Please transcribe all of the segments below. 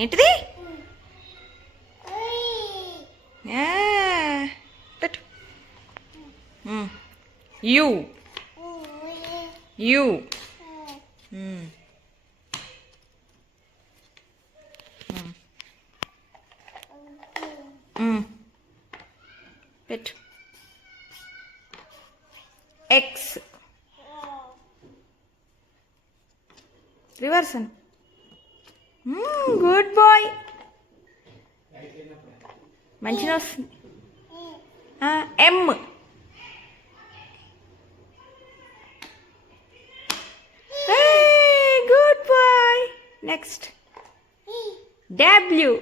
ఏంటిది? పెట్టు. U U పెట్టు. ఎక్స్ రివర్స్ అని. Good boy. మంచిగా వస్తుంది. M good boy. Next W.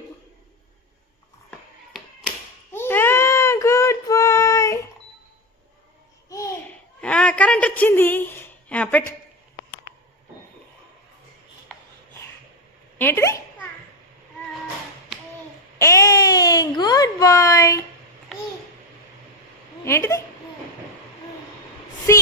Good boy. Current వచ్చింది. పెట్టు. ఏంటిది? A good boy. ఏంటిది? C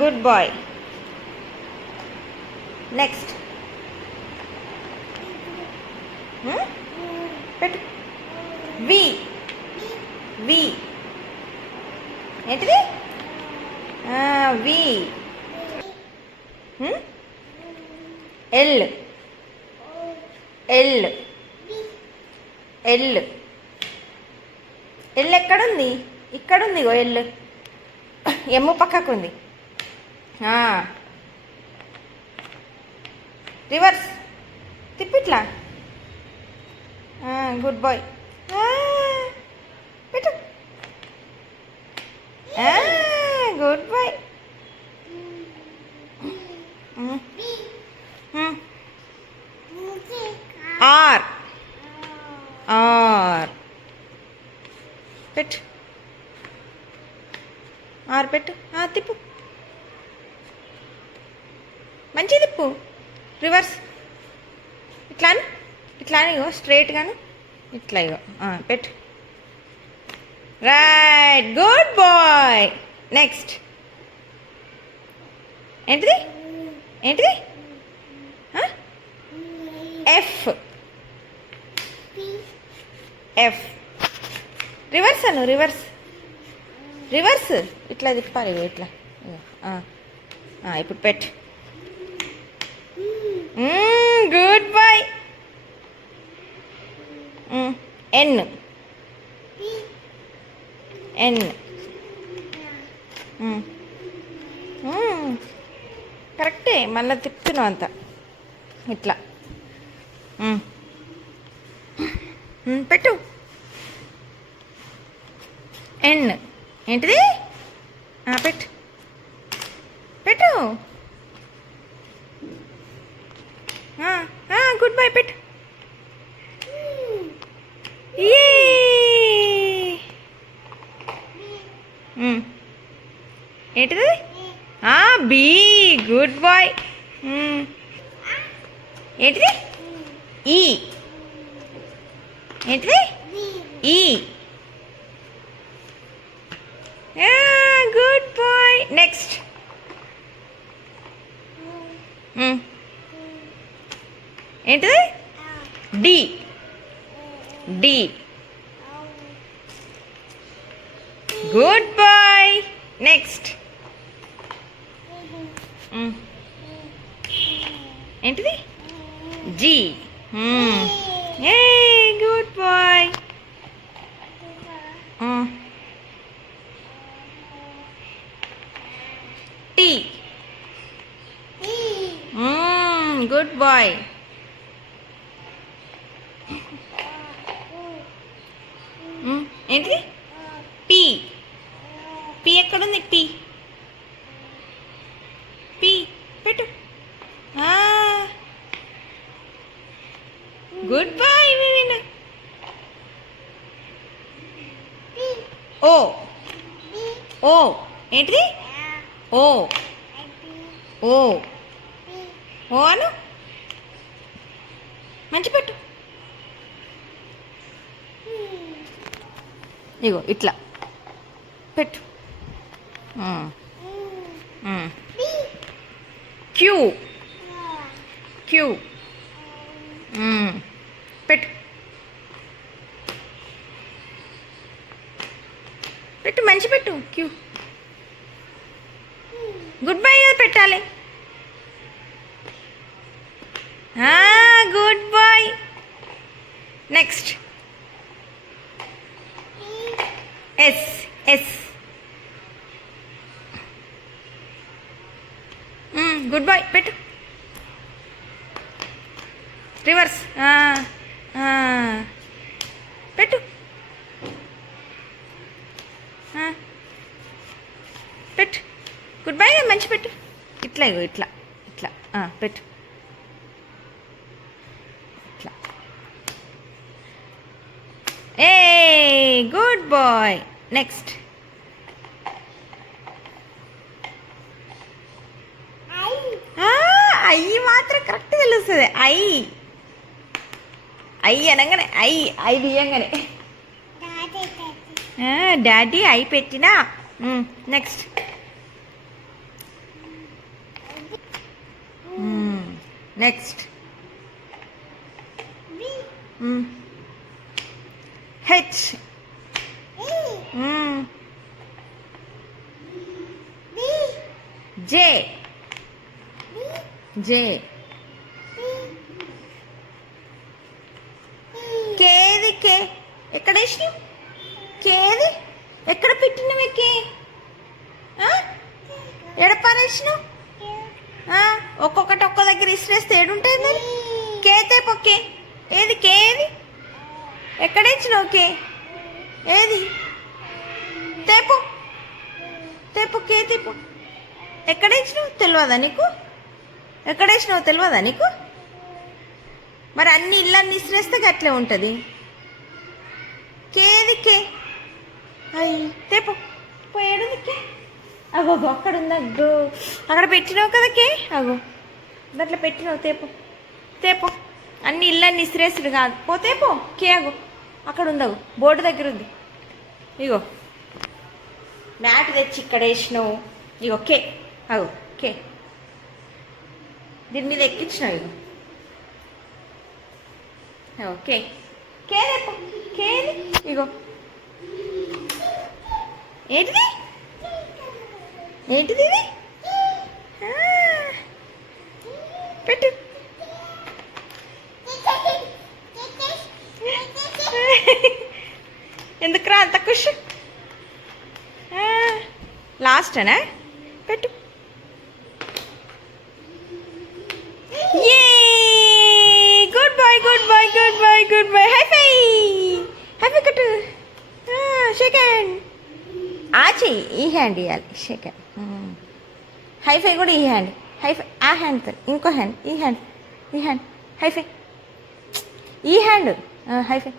good boy. నెక్స్ట్ పెట్టు. వి వి ఏంటిది? V. L L L L ఎక్కడుంది? ఇక్కడుంది. Go L. ఎమ్ము పక్కకు ఉంది. రివర్స్ తిప్పిట్లా. Good boy. పెట్టు. Good boy. ఆర్ ఆర్ పెట్టు. ఆర్ పెట్టు. తిప్పు. మంచి తిప్పు. రివర్స్ ఇట్లాను ఇట్లానే ఇగో స్ట్రైట్గాను ఇట్లా ఇగో పెట్టు. రైట్. Good boy. నెక్స్ట్ ఏంటిది? ఏంటిది? ఎఫ్ ఎఫ్ రివర్స్ అను. రివర్స్ రివర్స్ ఇట్లా తిప్పాలి. ఇగో ఇట్లా. ఇప్పుడు పెట్టు. Good bye. ఎన్ ఎన్ కరెక్టే. మళ్ళీ తిప్పుతున్నావు అంత ఇట్లా. పెట్టు. ఎన్ ఏంటిది? పెట్టు పెట్టు. Good boy. పెట్టు. ఏంటిది? బి. Good boy. ఏంటిది? ఈ ఏంటిది? E good boy. నెక్స్ట్ ఏంటిది? D D good boy. Next ఏంటిది? G good boy. T good boy. ఏంటిది? పీ పీ ఎక్కడుంది? పీ పీ పెట్టు. Good boy. Vivin. O O ఏంటిది? ఓ ఓ ఓ అను. మంచి పెట్టు. ఇగో ఇట్లా. పెట్టు. క్యూ క్యూ పెట్టు పెట్టు మంచి పెట్టు. క్యూ గుడ్ బై పెట్టాలి. Good boy. Next S S. Good boy పెట్టు. రివర్స్ పెట్టు. పెట్టు గుడ్ బై మంచి పెట్టు. ఇట్లా ఇగో ఇట్లా ఇట్లా పెట్టు. ఇట్లా ఏ గుడ్ బాయ్. నెక్స్ట్ అయ్యి మాత్రం కరెక్ట్ తెలుస్తుంది. అయ్యి అనగానే ఐ బియ్యంగానే డాడీ ఐ పెట్టినా. Next next H. J J. కేది కే ఎక్కడ వేసినావు? కేది ఎక్కడ పెట్టినవే? కే ఎడపారేసినావు? ఒక్కొక్కటి ఒక్క దగ్గర ఇసిరేస్తే ఏడుంటుంది మరి? కే తేపో. కే ఏది? కే ఏది? ఎక్కడ ఇచ్చినావు? కే ఏది? తేపో తేపో. కే తేపో. ఎక్కడ ఇచ్చినావు తెలియదా నీకు? ఎక్కడ వేసినావు తెలియదా నీకు? మరి అన్ని ఇళ్ళన్ని ఇసిరేస్తే అట్లే ఉంటుంది. కేది? కే అయ్యి తేపో. పోయేడు కే. అగో అక్కడ ఉంది. అగ్గో అక్కడ పెట్టినావు కదా కే. అగో దాంట్లో పెట్టినావు. తేపో తేపో. అన్ని ఇళ్ళన్ని ఇసిరేసుడు కాదు. పోతే పో. కే అగో అక్కడ ఉంది. అగో బోర్డు దగ్గర ఉంది. ఇగో మ్యాట్ తెచ్చి ఇక్కడ వేసినావు. ఇగో కే. అగో కే దీని మీద ఎక్కించినావు. ఇగో ఓకే కే రేపు. కేది? ఇగో ఏంటిది? ఏంటిది ఇది? పెట్టు. ఎందుకురా అంత ఖుషి? లాస్ట్ అనా? పెట్టు. Good boy good boy good boy good boy. High five high five కట్టు. Shake hand. చెయ్యి ఈ హ్యాండ్ ఇవ్వాలి. Shake hand. హై ఫై కూడా ఈ హ్యాండ్. హై ఫై ఆ హ్యాండ్. ఇంకో హ్యాండ్. ఈ హ్యాండ్ ఈ హ్యాండ్. హై ఫై ఈ hand. High five.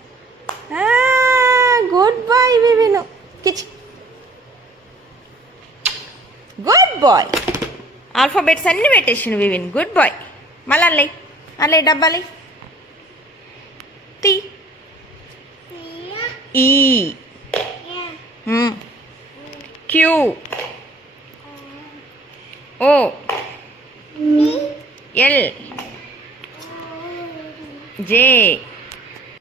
Good boy Vivin. కిచ్. Good boy. ఆల్ఫాబెట్స్ అన్నీ పెట్టేసిండు వివిన్. Good boy. మళ్ళీ అల్లయి అల్లయి డబ్బాలి. T E Q O L జే